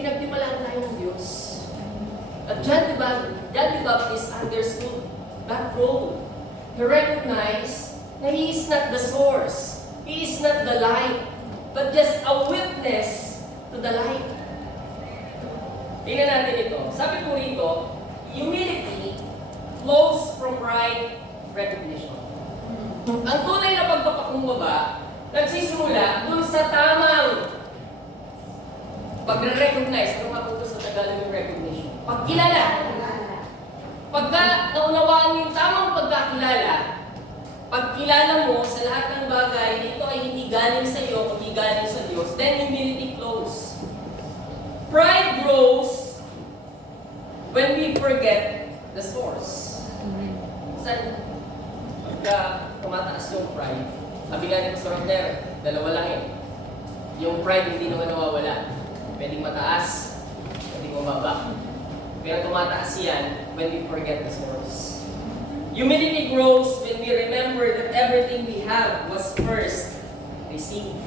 pinagtiwalaan tayo ng Diyos. At John the Baptist understood that role. He recognized na He is not the source. He is not the light, but just a witness to the light. Tingnan natin ito. Sabi po rito, humility flows from right recognition. Ang tunay na pagpapakumbaba, nagsisimula dun sa tamang pagre-recognize. Ano nga po ito sa Tagalog yung recognition? Pagkilala. Pagka naunawaan mo yung tamang pagkakilala, pagkilala mo sa lahat ng bagay na ito ay hindi galing sa iyo, kundi galing sa Diyos, then humility flows. Pride grows when we forget the source. Saan? Pagka tumataas yung pride, sabi nga ni Pastor Hunter, dalawa lang eh. Yung pride hindi naman nawawala. Pwedeng mataas, pwedeng mababa. Pero tumataas yan when we forget the source. Humility grows when we remember that everything we have was first received.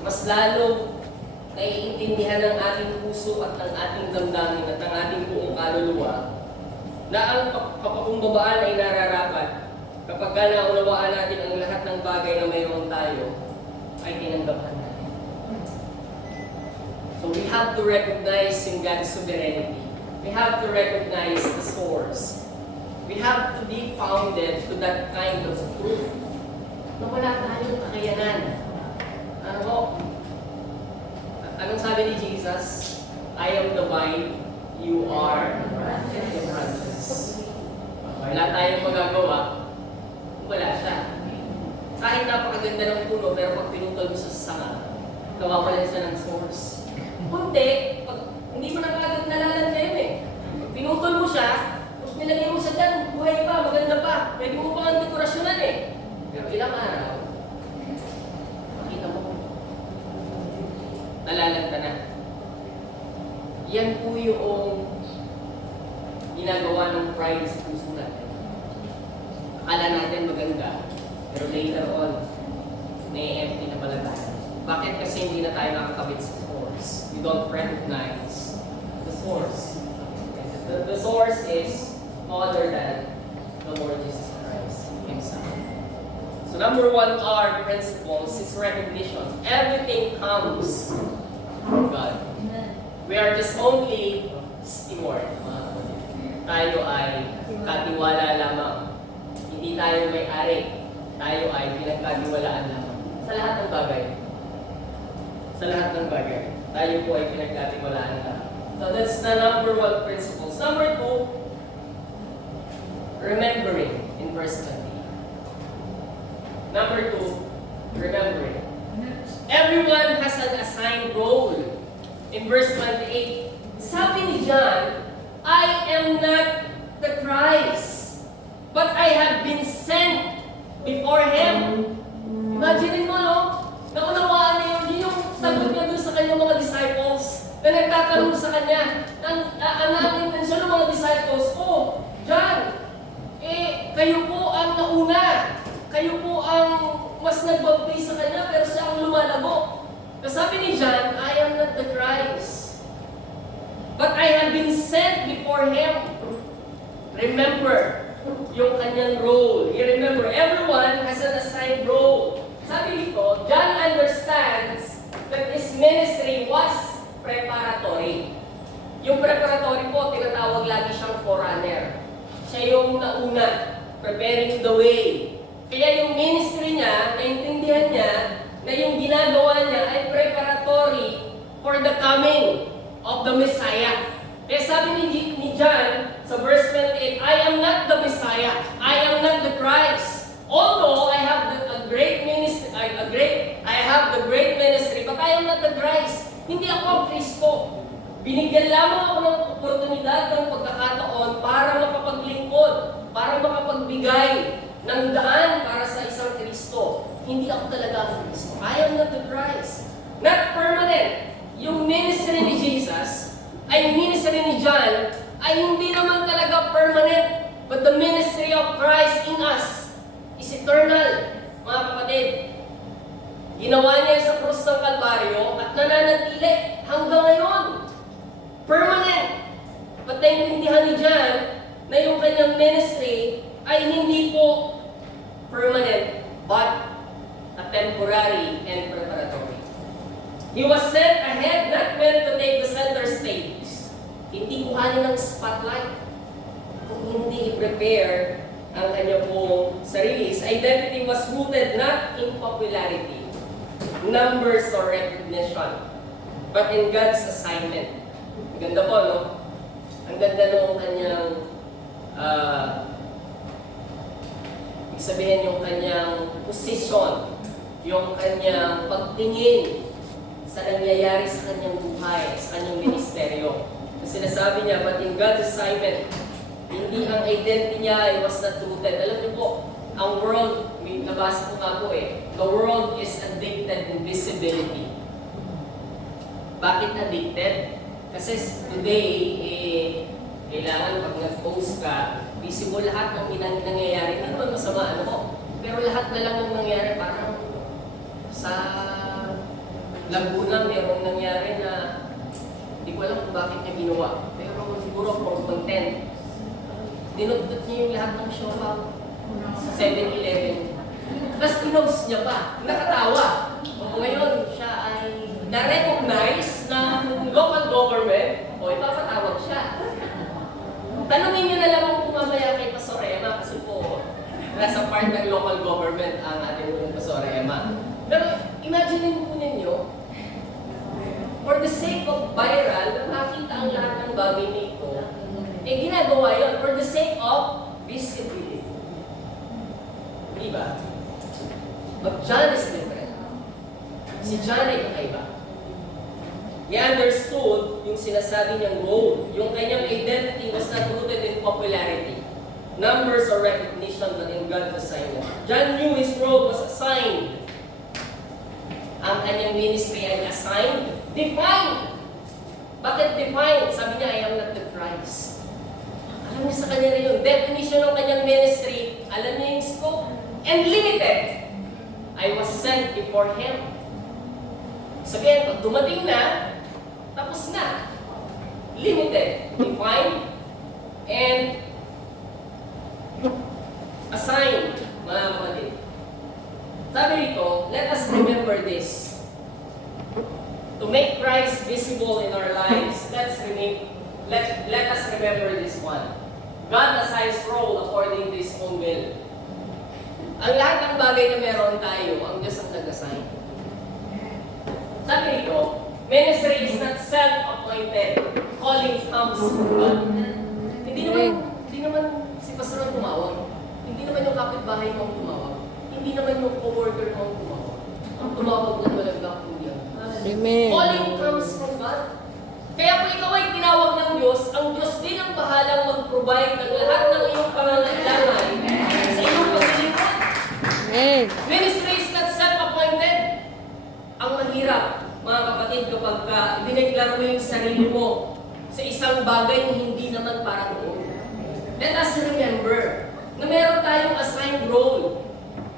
Mas lalo naiintindihan ng ating puso at ng ating damdamin at ng ating buong kaluluwa na ang kapakumbabaan ay nararapat kapag naunawaan natin ang lahat ng bagay na mayroon tayo ay tinanggaphan natin. So we have to recognize in God's sovereignty. We have to recognize the source. We have to be founded to that kind of truth na wala tayong kakayanan. Ano ho? Anong sabi ni Jesus? I am the vine, you are the branches. Wala tayong magagawa, wala siya. Kahit napakaganda ng puno, pero pag pinutol mo sa sanga, nawawalan siya ng source. Kundi, hindi mo na kagad nalalantayin eh. Pag pinutol mo siya, tapos nilagay mo siya dyan, buhay pa, maganda pa. Pwede mo pa ang dekorasyonan eh. Pero ilang araw, makita mo, nalalanta na. Yan po yung ginagawa ng pride sa puso natin. Akala natin maganda, pero later on, na-empty na pala tayo. Bakit? Kasi hindi na tayo nakakabit sa source. You don't recognize the source. The source is other than the Lord Jesus Christ Himself. So number one, our principles is recognition. Everything comes from God. We are just only steward. Tayo ay katiwala lamang. Hindi tayo may-ari. Tayo ay pinagkatiwalaan lamang. Sa lahat ng bagay. Sa lahat ng bagay. Tayo po ay pinagkatiwalaan lamang. So that's the number one principle. Number two, remembering in verse 20. Number two, remembering. Everyone has an assigned role. In verse 28, sabi ni John, I am not the Christ, but I have been sent before Him. Imagine mo, no? Naunawaan niyo, yun yung sagot niya doon sa kanyang mga disciples na nagtatanong sa kanya. Ang intensyon ng mga disciples, oh, John, kayo po ang nauna. Kayo po ang mas nagbabay sa kanya, pero siya ang lumalago. Sabi ni John, I am not the Christ, but I have been sent before Him. Remember yung kanyang role. You remember, everyone has an assigned role. Sabi dito, John understands that his ministry was preparatory. Yung preparatory po, tinatawag lagi siyang forerunner. Siya yung nauna, preparing the way. Kaya yung ministry niya, naintindihan niya, na yung ginagawa niya ay preparatory for the coming of the Messiah. Kaya sabi ni John sa verse 28, I am not the Messiah. I am not the Christ. Although I have a great ministry, I have the great ministry, but I am not the Christ. Hindi ako ang Kristo. Binigyan lamang ako ng oportunidad ng pagkakataon para makapaglingkod, para makapagbigay ng daan para sa isang Kristo. Hindi ako talaga ang Kristo. I am not the Christ. Not permanent. Yung ministry ni Jesus, ay ministry ni John, ay hindi naman talaga permanent. But the ministry of Christ in us is eternal, mga kapatid. Ginawa niya sa krus ng Kalbaryo at nananatili He was sent ahead, not meant to take the center stage. Hindi kuhanin ng spotlight. Kung hindi i-prepare ang kanya pong sarili. His identity was rooted not in popularity, numbers, or recognition, but in God's assignment. Ang ganda po, no? Ang ganda nung kanyang, ibig sabihin yung kanyang position, yung kanyang pagtingin sa nangyayari sa kanyang buhay, sa kanyang ministeryo. Kasi sinasabi niya, but in God's assignment, hindi ang identity niya ay was not rooted. Alam niyo po, ang world, may nabasa ko nga po the world is addicted in visibility. Bakit addicted? Kasi today, kailangan pag nag-post ka, visible lahat ng nangyayari. Hindi naman masama, ano po. Pero lahat na lang ng nangyayari, parang sa Laguna, mayroong nangyari na hindi ko alam kung bakit niya ginawa. Pero siguro for content. Dinugdot niya yung lahat ng show up sa 7-Eleven. Tapos pinost niya pa. Nakatawa. O ngayon, siya ay na-recognize ng local government o ipapatawag siya. Tanungin niyo na lang kung mamaya kay Pastor Emma kasi po nasa part ng local government ang ating Pastor Emma. Pero imagine po ninyo, for the sake of viral, nakita ang lahat ng bagay nito, ginagawa yun for the sake of visibility. Diba? But John is different. Si John ay kakaiba. He understood yung sinasabi niyang role. Yung kanyang identity was not rooted in popularity, numbers, or recognition, but in God's assignment. John knew his role was assigned. Ang kanyang ministry ay assigned, defined. Bakit defined? Sabi niya, I am not the Christ. Alam niya sa kanya rin yung definition ng kanyang ministry, alam niya yung scope, and limited. I was sent before Him. Sabihin, pag dumating na, tapos na. Limited, defined, and assigned, mga kapatid. Sabi rito, let us remember this. To make Christ visible in our lives, let us remember this one. God assigns role according to His own will. Ang lahat ng bagay na meron tayo, ang Diyos ang nag-assign. Sabi rito, ministry is not self-appointed. Calling comes from God. Hindi naman si Pastor ang tumawag. Hindi naman yung kapitbahay mo ang tumawag. Hindi naman yung co-worker mo ang tumawag. Ang tumawag ng malagang kuya. Amen. Calling comes from God. Kaya kung ikaw ay tinawag ng Diyos, ang Diyos din ang bahalang mag-provide ng lahat ng iyong pangangailangan sa iyong paglilingkod. Amen. Ministry is not self-appointed. Ang mahirap, mga kapatid, kapag dineklar mo yung sarili mo sa isang bagay na hindi naman para doon. Let us remember na meron tayong assigned role.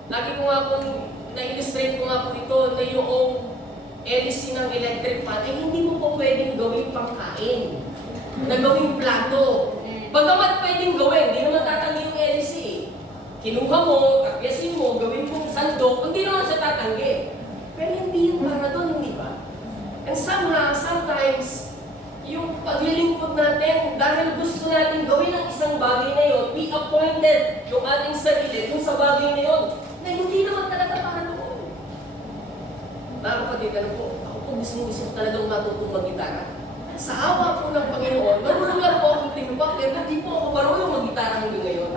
Lagi ko nga pong na-illustrate ko nga po ito na yung LC ng electric fan ay hindi mo po pwedeng gawing pangkain, na gawing plato. Bagamat pwedeng gawin, hindi naman tatanggi yung LC. Kinuha mo, takyasin mo, gawin mong sandok, hindi naman siya tatanggi. Pero hindi yung para doon, hindi ba? And somehow, sometimes, yung paglilingkod natin, dahil gusto natin gawin ang isang bagay na yun, be appointed yung ating sarili kung sa bagay na yun, na hindi naman talaga para doon. Mga kapatid, ano po, ako po gusto talagang matutong mag-gitara. Sa awa po ng Panginoon, marunong lang po akong tinupak, pero hindi po ako marunong mag-gitara hanggang ngayon.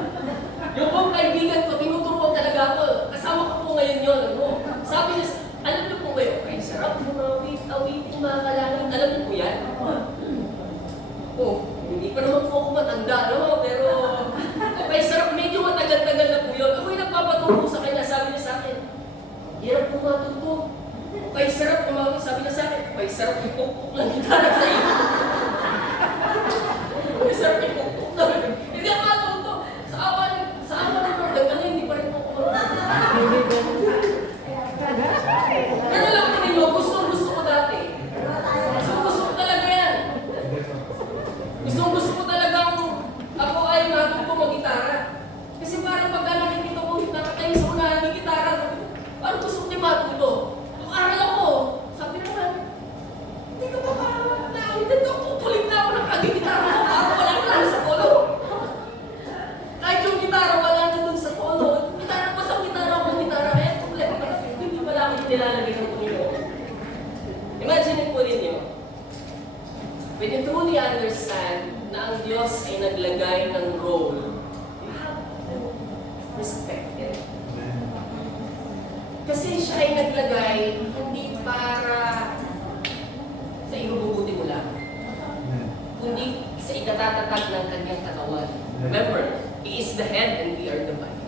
Yung pong kaibigan ko, tinuturuan talaga ako. Kasama ko po ngayon yun. Ano? Sabi niya, alam niyo po kayo, ay sarap mo awitin mga kalangin. Alam niyo po yan? Hindi pa naman po ako matanda, no? Pero, okay, sarap, medyo matagal-tagal na po yun. Ako'y nagpapaturo sa kanya, sabi niya sa akin, hirap po matuto. Okay, sarap tumawag, sabi niya sa akin, okay, sarap ipukpuk lang gitara sa iyo. Okay, sarap ipukpuk lang. Hindi ako matuto. Sa awa ng Lord, hanggang hindi pa rin po kumatuto. Ano lang po ninyo, gusto ko dati. Gusto ko talaga yan. Gusto ko talagang ako ay matuto mag-gitara. Kasi parang pagka nakikita ko, nakatayo sa unahan ng gitara, parang gusto ko din matuto. Nung aral ako, sabi naman, when you truly understand na ang Diyos ay naglagay ng role, you have to respect it. Kasi siya ay naglagay hindi para sa ibubuti mo lang, kundi sa ikatatatag ng kanyang katawan. Remember, He is the head and we are the body.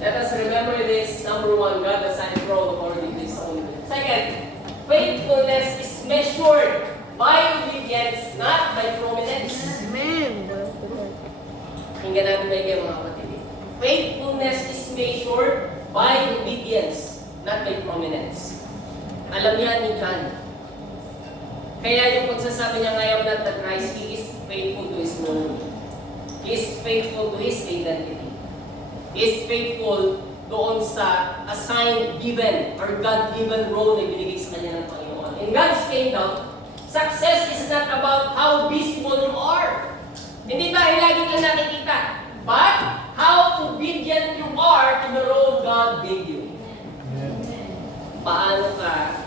Let us remember this. Number one, God assigned role according to His own will. Second, faithfulness is measured by obedience, not by prominence. Amen. Hingga natin may mga kapatid. Faithfulness is measured by obedience, not by prominence. Alam niya ni John. Kaya yung pagsasabi niya ngayon na the Christ, He is faithful to His role. He is faithful to His identity. He is faithful doon sa assigned, given, or God-given role na binigay sa kanya ng Panginoon. In God's kingdom, success is not about how visible you are. Hindi dahil lagi kang nakikita, but how obedient you are to the role God gave you. Paano ka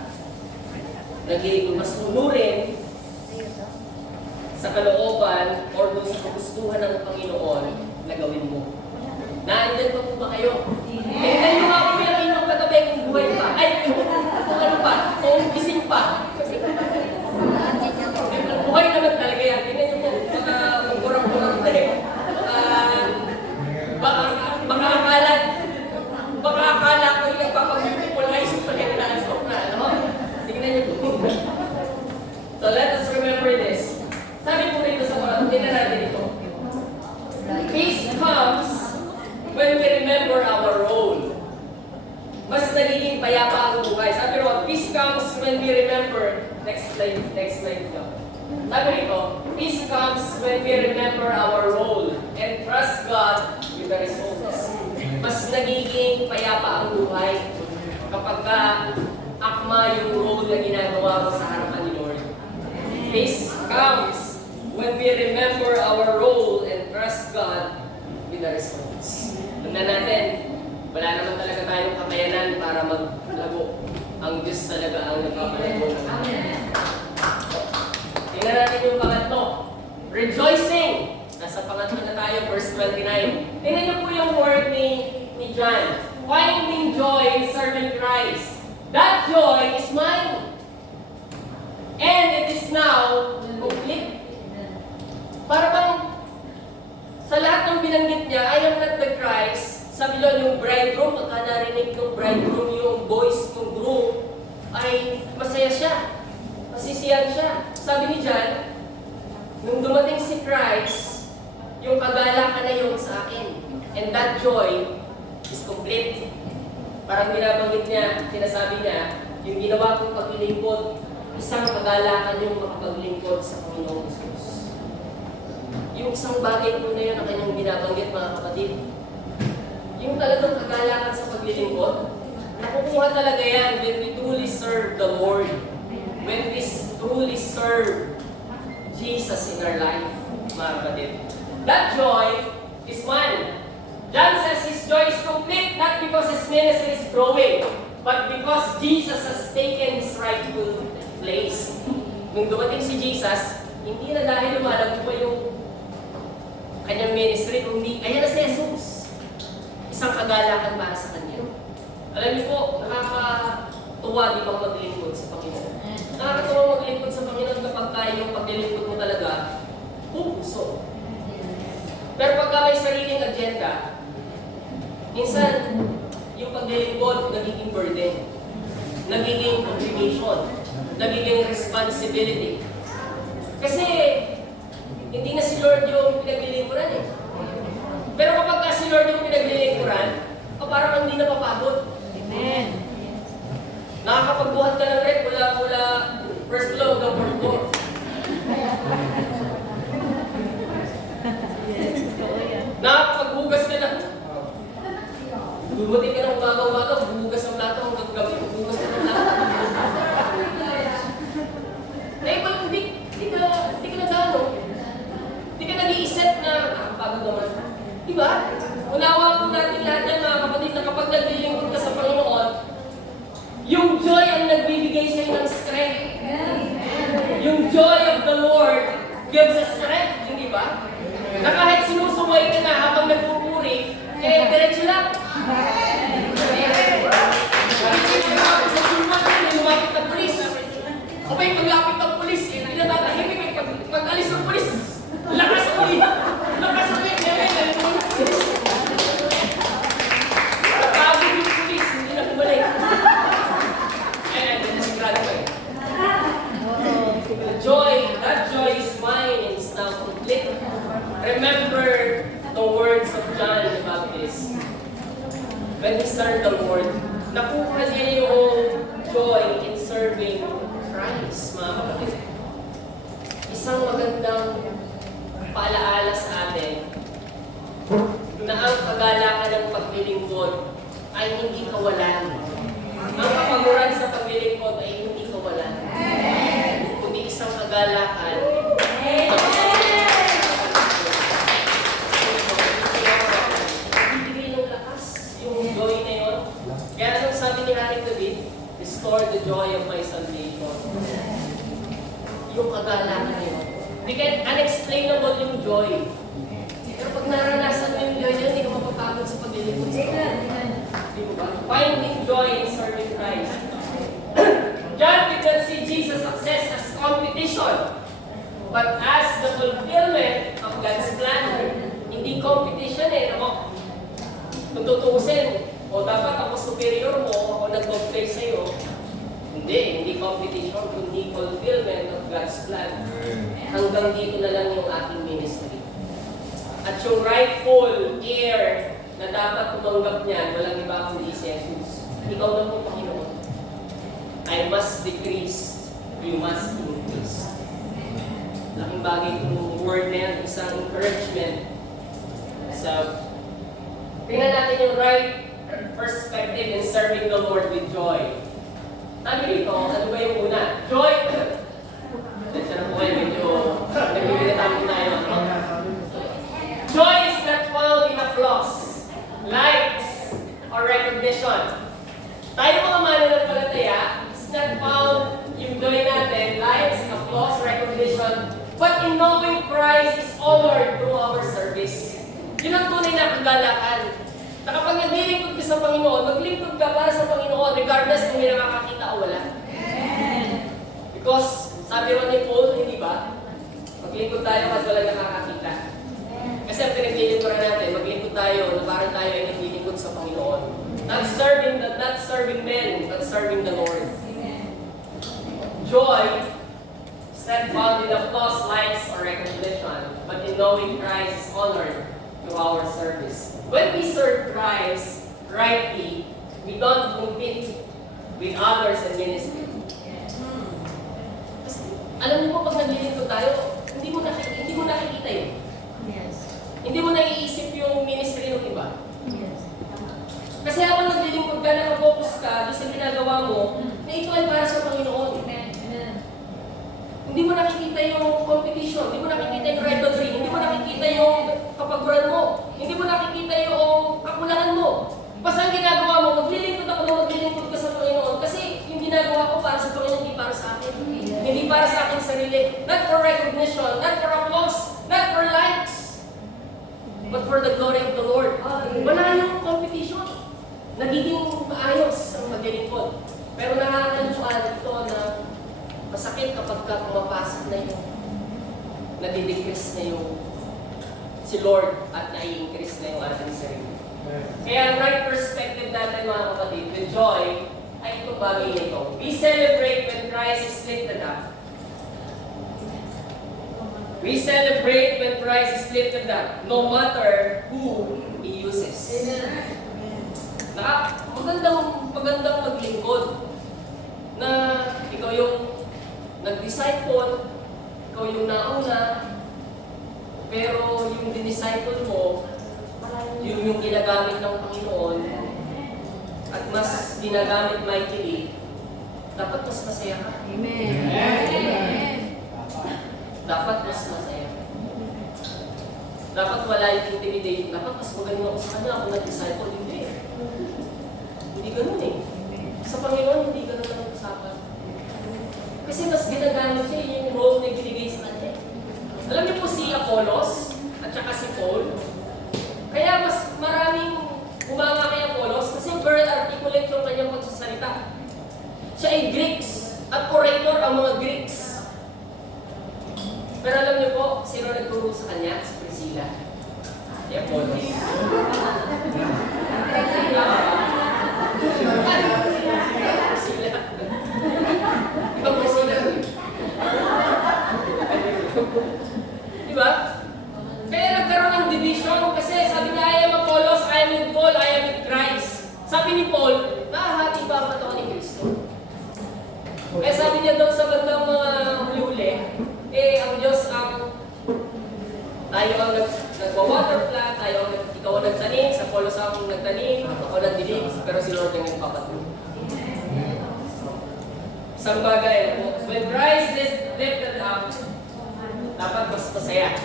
naging mas sunurin sa kalooban or doon sa kagustuhan ng Panginoon na gawin mo. Naandyan pa po ba kayo? Tingnan nyo nga po yung inyong katabi kung buhay pa. Ay, kung ano pa, kung gising pa. Buhay naman talaga yan. Tingnan nyo po, baka magkurang-kurang tayo. Baka akala ko yung nagpapag-beautiful pa kayo na na, ano? Tingnan nyo po. So let us remember this. Sabi po rito sa mga, tingnan natin ito. Peace comes when we remember our role. Mas nagiging payapa ang buhay. Sabi ro, peace comes when we remember. Next slide go. Sabi rito, peace comes when we remember our role and trust God with the results. Mas nagiging payapa ang buhay kapag ka akma yung role na ginagawa mo sa harapan ni Lord. Peace comes when we remember our role and trust God with the results. Tanda natin, wala naman talaga tayong kakayanan para maglago. Ang Diyos talaga ang nagpapalago. Tingnan natin yung pangatlo. Rejoicing. Nasa pangatlo na tayo, verse 29. Tingnan niyo po yung word ni John. Finding joy in serving Christ. That joy is mine. And it is now complete. Para bang sa lahat ng binanggit niya, I am not the Christ. Sabi doon yung bridegroom, pagka narinig ng bridegroom yung voice ng groom, ay masaya siya. Masisiyan siya. Sabi ni John, nung dumating si Christ, yung kagalakan na yung sa akin. And that joy is complete. Parang binabanggit niya, sinasabi niya, yung ginawa kong paglilingkod, isang kagalakan yung makapaglingkod sa Panginoong Jesus. Yung isang bagay po na yun ang kanyang binabanggit, mga kapatid. Yung talagang kagalakan sa paglilingkod, nakukuha talaga yan when we truly serve the Lord. When we truly serve Jesus in our life, mga kapatid. That joy is one. John says his joy is complete not because his ministry is growing, but because Jesus has taken his rightful place. Nung dumating si Jesus, hindi na dahil lumalago pa yung kanyang ministry, kundi ayan na si Jesus. Isang kagalakan para sa kanya. Alam niyo po, nakakatuwa di bang maglingkod sa Panginoon? Nakakatuwa maglingkod sa Panginoon kapag kaya yung paglilingkod mo talaga, puso. Pero pagka may sariling agenda, minsan, yung paglilingkod nagiging burden, nagiging obligation, nagiging responsibility. Kasi, hindi na si Lord yung pinaglilingkuran eh. Pero kapag ka si Lord yung pinaglilingkuran, parang hindi na papagod. Amen. Nakakapagbuhat ka ng red mula first floor hanggang fourth floor. Nakakapaghugas ka na. Dumating ka ng umaga, buhugas ang plato hanggang gabi, buhugas ka ng plato. Hindi ka na gano. Hindi ka nag-iisip na nakapagod naman. Diba? Unawa po natin lahat yan, mga kapatid, na kapag naglilingkod ka sa Panginoon, yung joy ang yung nagbibigay sa'yo ng strength. Yung joy of the Lord gives us strength, hindi ba? Na kahit sinusuway ka na habang nagpupuri, diretso lang. Sa sulman ka na lumapit ng pulis. O ba yung paglapit ng pulis, pinatatahimik pag-alis ng pulis. Lakas ulit! Lakas ulit! Pagod yung pulis, hindi na bumalik. Nasigrado ko eh. That joy is mine and is now complete. Remember the words of John the Baptist. When he served the Lord, nakuha niya yung joy in serving Christ, mga kapatid. Isang magandang paalaala sa atin na ang kagalakan ng paglilingkod ay hindi kawalan. Ang kapaguran sa paglilingkod ay hindi kawalan. Kundi isang kagalakan. Ibigay ng lakas yung joy na yun. Kaya anong sabi ni Harry David? Restore the joy of my salvation. Yung kagalakan na yun. Because unexplainable yung joy. Pero pag naranasan mo yung joy yun, hindi ka mapapagod sa paglilingkod sa Lord. Di ba? Finding joy in serving Christ. John did not see Jesus' success as competition, but as the fulfillment of God's plan. Hindi competition eh. Ako, kung tutuusin, o dapat ako superior mo, ako nag-compare sa'yo. Hindi competition, kundi fulfillment of God's plan. Hanggang dito na lang yung ating ministry. At yung rightful heir na dapat tumanggap niyan, walang iba kundi si Jesus. Ikaw na po, Panginoon. I must decrease, you must increase. Laking bagay itong word na yan, isang encouragement. So, tingnan natin yung right perspective in serving the Lord with joy. Sabi dito, ano ba yung una? Joy! Diyan na po kayo, medyo nagbibilitan po tayo. Joy is not found in applause, likes, or recognition. Tayo mga mananampalataya, it's not found yung joy natin, likes, applause, recognition, but in knowing Christ is honored through our service. Yun ang tunay na kagalakan. Na kapag naglilingkod ka sa Panginoon, maglingkod ka para sa Panginoon regardless kung may nakakakita o wala. Because, sabi rin ni Paul, hindi ba? Maglingkod tayo kahit wala nakakakita. Kasi ang pinaglilingkuran natin, maglingkod tayo na parang tayo ay naglilingkod sa Panginoon. Not serving men, but serving the Lord. Joy is not found in applause, likes, or recognition, but in knowing Christ is honored through our service. When we serve Christ rightly, we don't compete with others in ministry. Kasi, alam mo pag naglilingkod tayo, hindi mo nakikita yun. Yes. Hindi mo naiisip yung ministry ng iba. Yes. Kasi habang naglilingkod ka, nakafocus ka doon sa ginagawa mo, na ito ay para sa Panginoon. Hindi mo nakikita yung competition, hindi mo nakikita yung rivalry, hindi mo nakikita yung kapaguran mo, hindi mo nakikita yung kakulangan mo. Basta ang ginagawa mo, maglilingkod ako na maglilingkod ka sa Panginoon kasi yung ginagawa ko para sa Panginoon, hindi para sa akin. Hindi para sa aking sarili. Not for recognition, not for applause, not for likes, but for the glory of the Lord. Wala yung competition. Nagiging maayos ang maglilingkod. Pero nakakaluan ito na masakit kapag ka pumapasok na yung nadidecrease na yung si Lord at nai-increase na yung ating sarili. Kaya ang right perspective natin mga kapatid, the joy, ay itong bagay nito. We celebrate when Christ is lifted up. We celebrate when Christ is lifted up, no matter who He uses. Magandang maglingkod na ikaw yung nag-disciple, ikaw yung nauna, pero yung din-disciple mo, yun yung ginagamit ng Panginoon, at mas ginagamit mightily, dapat mas masaya ka. Amen. Amen. Dapat mas masaya ka. Dapat wala yung intimidation. Dapat mas magaling ako sa kanya, ako nag-disciple. Hindi. Hindi ganun eh. Sa Panginoon, hindi ganun ang usapan. Apollos at saka si Paul. Kaya mas maraming humanga kay Apollos kasi very articulate yung kanyang pagsasalita. Siya ay Greeks at orator ang mga Greeks. Pero alam niyo po, sino nagturo sa kanya? Si Priscilla. Si Apollos. Priscilla. Ibang Priscilla. Diba? Kaya nagkaroon ng division kasi sabi niya, I am Apollos, I am with Paul, I am with Christ. Sabi ni Paul, nakahati ba ang katawan ni Kristo? Kaya sabi niya doon sa bandang mga huli, ang Diyos tayo ang nagwa-water plant, ikaw ang nagtanim, sa Apollos ang nagtanim, ako nagdilig, pero si Lord ang nagpapatuloy. Isang bagay, when Christ is lifted up, dapat mas masaya.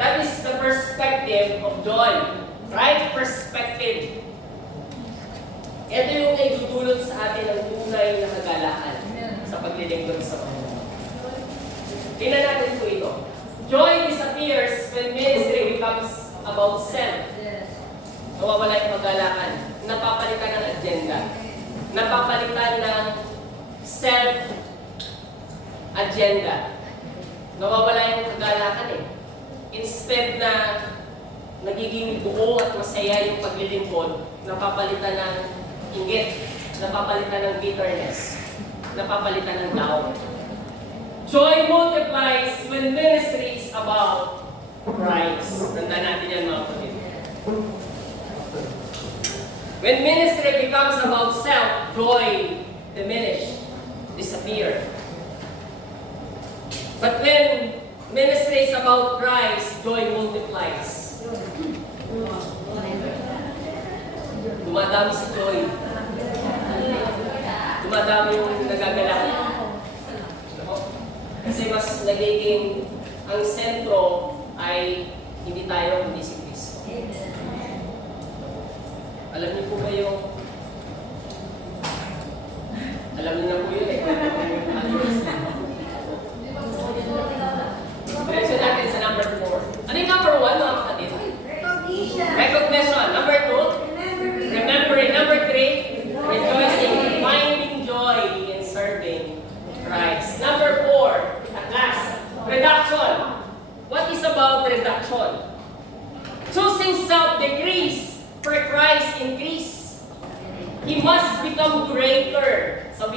That is the perspective of joy. Right perspective. Ito yung naidudulot sa atin ng tunay na kagalakan sa paglilingkod sa Panginoon. Tingnan natin po ito. Joy disappears when ministry becomes about self. Nawawala yung kagalakan. Napapalitan ng agenda. Napapalitan ng self-agenda. Nawawala yung kagalakan eh. Instead na nagiging buo at masaya yung paglilingkod, napapalitan ng inggit, napapalitan ng bitterness, napapalitan ng doubt. Joy multiplies when ministry is about Christ. Tandaan natin yan mga kapatid. When ministry becomes about self, joy diminish, disappear. But when ministry is about Christ, joy multiplies. Dumadami si joy. Dumadami yung nagagalak. Kasi mas nagiging ang sentro ay hindi tayo, kundi si Kristo. Alam niyo po ba yung alam niyo na po yun eh. Diretso natin sa number 4. Ano yung number 1 mga kapatid? Recognition. Number 2? Remembering. Number 3? Rejoicing. Finding joy in serving Christ. Number 4, at last, reduction. What is about reduction? Choosing self-decrease for Christ increase. He must become greater. Sa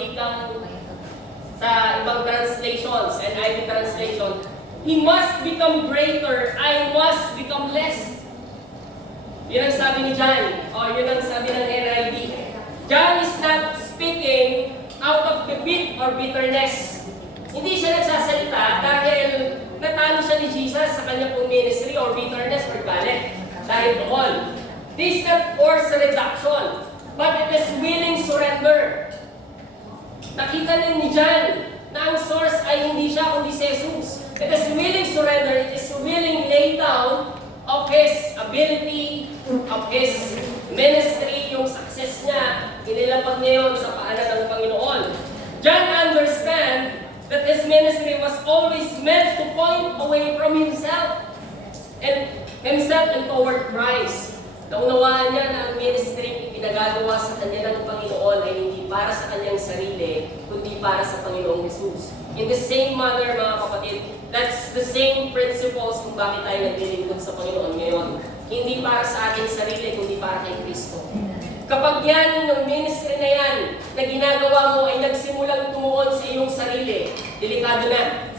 ibang translations, NIV translation, He must become greater, I must become less. Yun ang sabi ni John, o yun ang sabi ng NIV. John is not speaking out of defeat or bitterness. Hindi siya nagsasalita dahil natalo siya ni Jesus sa kanyang pong ministry or bitterness or galit. Dahil doon. This is not forced reduction, but it is willing surrender. Nakita ni John na ang source ay hindi siya kundi si Jesus. It is willing surrender, it is willing lay down of his ability, of his ministry, yung success niya, inilapag niya yun sa paanan ng Panginoon. John understand that his ministry was always meant to point away from himself and toward Christ. Naunawaan niya na ang ministry pinagagawa sa kanya ng Panginoon ay hindi para sa kanyang sarili, kundi para sa Panginoong Jesus. In the same manner, mga kapatid, that's the same principles kung bakit tayo naglilingkod sa Panginoon ngayon. Hindi para sa ating sarili, kundi para kay Kristo. Kapag yan, yung ministry na yan, na ginagawa mo ay nagsimulang tumuon sa iyong sarili, delikado na.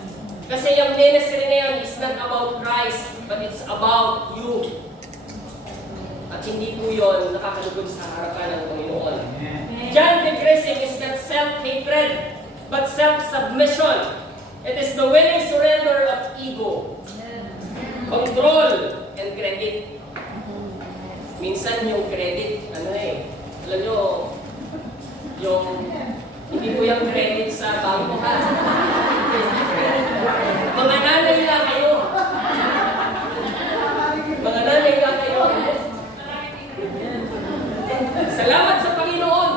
Kasi yung ministry na yan is not about Christ, but it's about you. At hindi po yun nakakalugod sa harapan ng Panginoon. John decreasing is not self-hatred, but self-submission. It is the willing surrender of ego, control, and credit. Minsan yung credit, alam nyo, yung, hindi po yung credit sa bangko ha. Mga nanay lang kayo. Mga nanay lang kayo. Salamat sa Panginoon.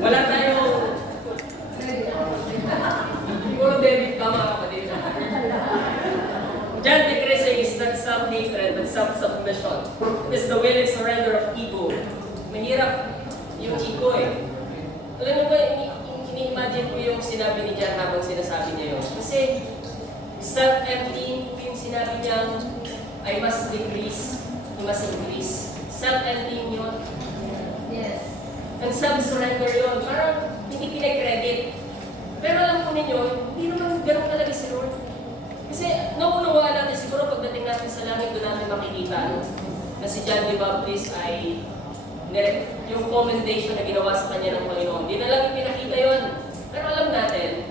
Wala tayong siguro debit ka mga kapatid. yung ego eh. Alam mo ba, ini-imagine ko yung sinabi ni John habang sinasabi niya yun. Kasi self-emptying yung sinabi niya, I must decrease, he must increase. Self-emptying yun. Yes. And self-surrender yun. Parang hindi pinag-credit. Pero alam ko ninyo, hindi naman ganun talaga si Lord. Kasi nauunawaan natin siguro pagdating natin sa langit, doon natin makikita na si John the Baptist ay yung commendation na ginawa sa kanya ng Panginoon. Hindi na lang pinakita yun. Pero alam natin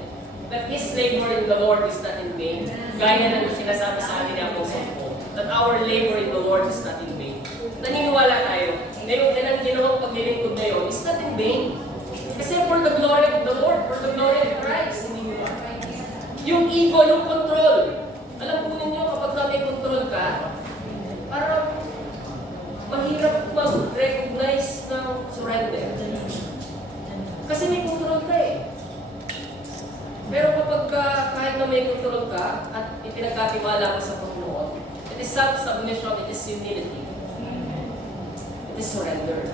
that his labor in the Lord is not in vain. Gaya ng sinasabi sa atin ni Apostle Paul, that our labor in the Lord is not in vain. Naniniwala tayo na yung ginawang paglilingkod na yun is not in vain. Kasi for the glory of the Lord, for the glory of Christ, hindi ba? Yung ego, yung control. Alam po ninyo, kapag may control ka, parang mahirap mag-recognize ng surrender. Kasi may control ka eh. Pero kapag kahit na may control ka at ipinagkatiwala ka sa Panginoon, it is self-submission, it is humility. It is surrender.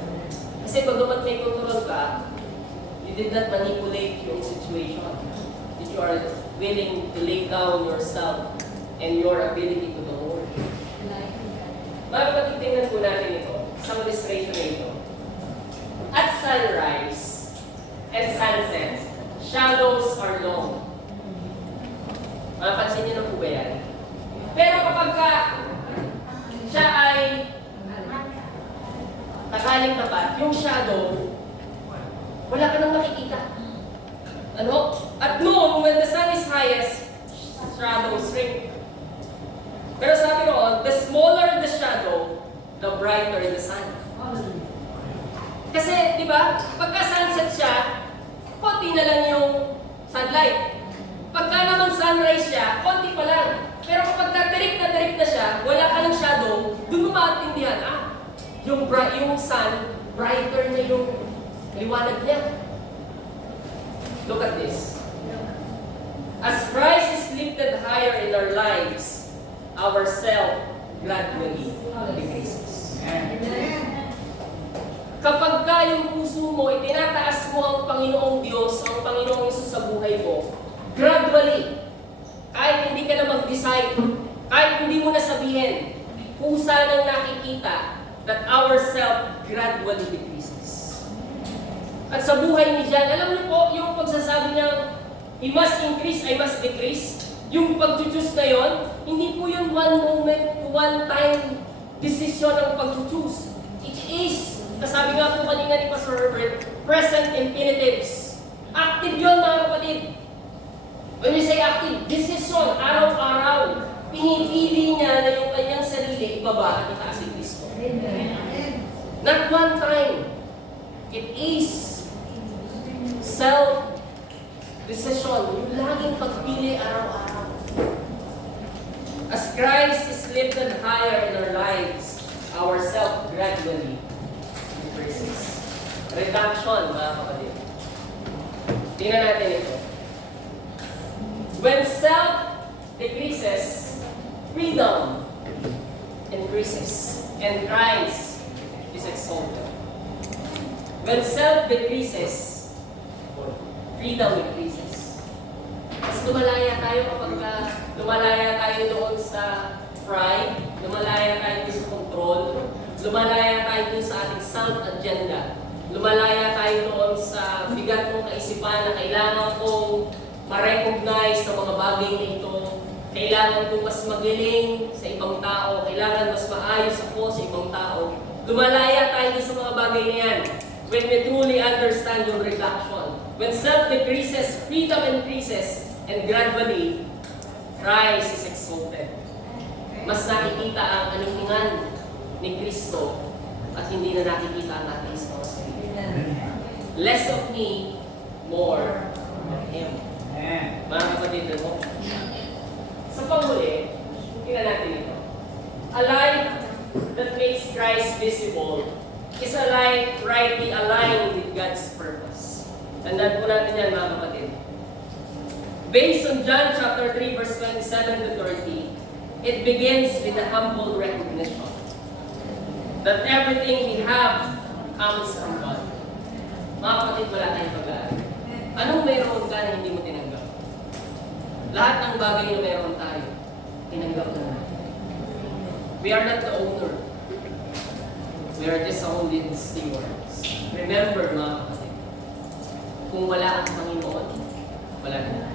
Kasi pag may control ka, you did not manipulate your situation. That you are willing to lay down yourself and your ability to the Lord. Mga kapatid, tingnan po natin ito. Isang illustration na ito. At sunrise and sunset, shadows are long. Mapapansin niyo na po ba yan? Pero kapag siya ay takaling tapat, yung shadow, wala ka nang makikita. Ano? At noon, when the sun is highest, shadows shrink. Pero sabi noon, the smaller the shadow, the brighter the sun. Kasi, di ba, pagka sunset siya, konti na lang yung sunlight. Pagka naman sunrise siya, konti pa lang. Pero kapag tirik na siya, wala ka ng shadow, doon mo maintindihan, yung sun, brighter na yung liwanag niya. Look at this. As Christ is lifted higher in our lives, our self gradually decreases. Kapag yung puso mo, itinataas mo ang Panginoong Diyos, ang Panginoong Isus sa buhay mo, gradually, kahit hindi ka na mag-decide, kahit hindi mo na sabihin, kusa nang nakikita that our self gradually decreases. At sa buhay ni John, alam niyo po, yung pagsasabi niya, he must increase, I must decrease. Yung pag-choose na yon, hindi po yung one moment, one time decision ang pag-choose. It is, kasabi nga po kanina ni Pastor Herbert, present infinitives. Active yun mga kapatid. When we say active, decision, araw-araw, pinipili niya na yung kanyang sarili, ibaba at itaas si Kristo. Not one time. It is self-decision, yung laging pagpili araw-araw. As Christ is lifted higher in our lives, our self gradually decreases. Reduction, mga kapatid. Tingnan natin ito. When self decreases, freedom increases, and Christ is exalted. When self decreases, freedom increases. Mas lumalaya tayo kapag lumalaya tayo doon sa pride, lumalaya tayo doon sa control, lumalaya tayo doon sa ating self-agenda, lumalaya tayo doon sa bigat ng kaisipan na kailangan kong ma-recognize sa mga bagay na ito, kailangan kong mas magaling sa ibang tao, kailangan mas maayos ako sa ibang tao. Lumalaya tayo sa mga bagay na yan when we truly understand yung reduction. When self decreases, freedom increases, and gradually, Christ is exalted. Mas nakikita ang anuningan ni Kristo at hindi na nakikita ang ating mga sarili. Less of me, more of Him. Mga kapatid mo, sa panghuli, tingnan natin ito. A life that makes Christ visible is a life rightly aligned with God's purpose. Tandaan po natin yan, mga kapatid. Based on John chapter 3, verse 27 to 30, it begins with a humble recognition that everything we have comes from God. kapatid, wala tayong pag-aaral. Anong mayroon ka na hindi mo tinanggap? Lahat ng bagay na mayroon tayo, tinanggap na natin. We are not the owner. We are just only the stewards. Remember, mga kapatid, kung wala ang Panginoon, wala na.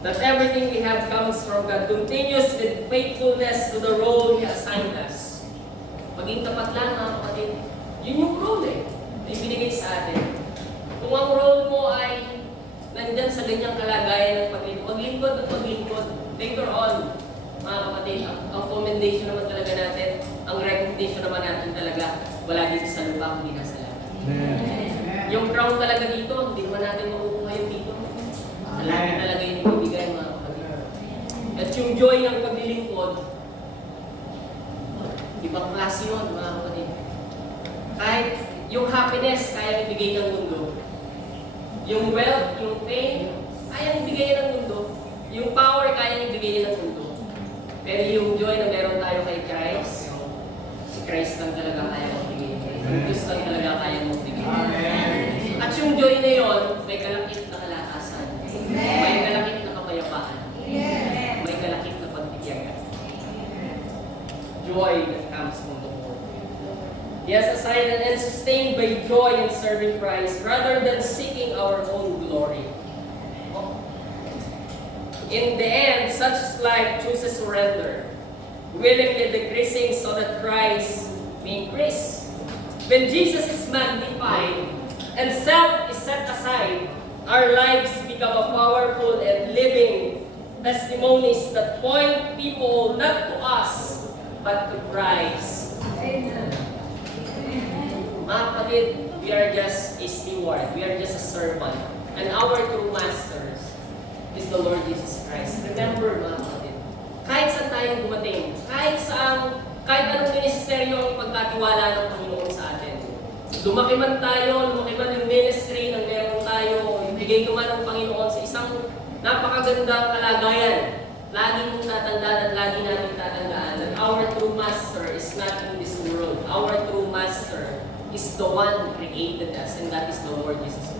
That everything we have comes from God, continues with faithfulness to the role He assigned us. Maging tapat lang, mga kapatid. Yun yung role na ibinigay sa atin. Kung ang role mo ay nandyan sa ganyang kalagayan ng maglingkod at maglingkod, later on, mga kapatid, ang commendation naman talaga natin, ang recognition naman natin talaga, wala dito sa lupa, kundi nasa langit. Yung crown talaga dito, hindi naman natin makukuha yung dito. Sa langit talaga yung ibibigay, mga kapatid. At yung joy ng paglilingkod, ibang klase yun, mga kapatid. Kahit yung happiness, kaya ibigay ng mundo. Yung wealth, yung fame, kaya ibigay ng mundo. Yung power, kaya ibigay ng mundo. Pero yung joy na meron tayo kay Christ, si Christ lang talaga kaya magbigay. Yung Diyos lang talaga kaya magbigay. At yung joy na yon, may kalakip na kalakasan. May kalakip na kapayapaan. May kalakip na pagtitiyagan. Joy that comes from the Lord. He has assigned and sustained by joy in serving Christ rather than seeking our own glory. In the end, such life chooses surrender, willingly decreasing so that Christ may increase. When Jesus is magnified and self is set aside, our lives become a powerful and living testimonies that point people not to us, but to Christ. Amen. Mga kapatid, we are just a steward, we are just a servant, and our true masters is the Lord Jesus Christ. Remember, mga kapatid, kahit saan tayo dumating, kahit anong ministeryo ang pagkatiwala ng Panginoon sa atin, lumaki man tayo, lumaki man yung ministry ng meron tayo, ibigay ko man ng Panginoon sa isang napakagandang kalagayan, lagi mong tatandaan at lagi natin tatandaan that our true master is not in this world. Our true master is the one who created us, and that is the Lord Jesus Christ.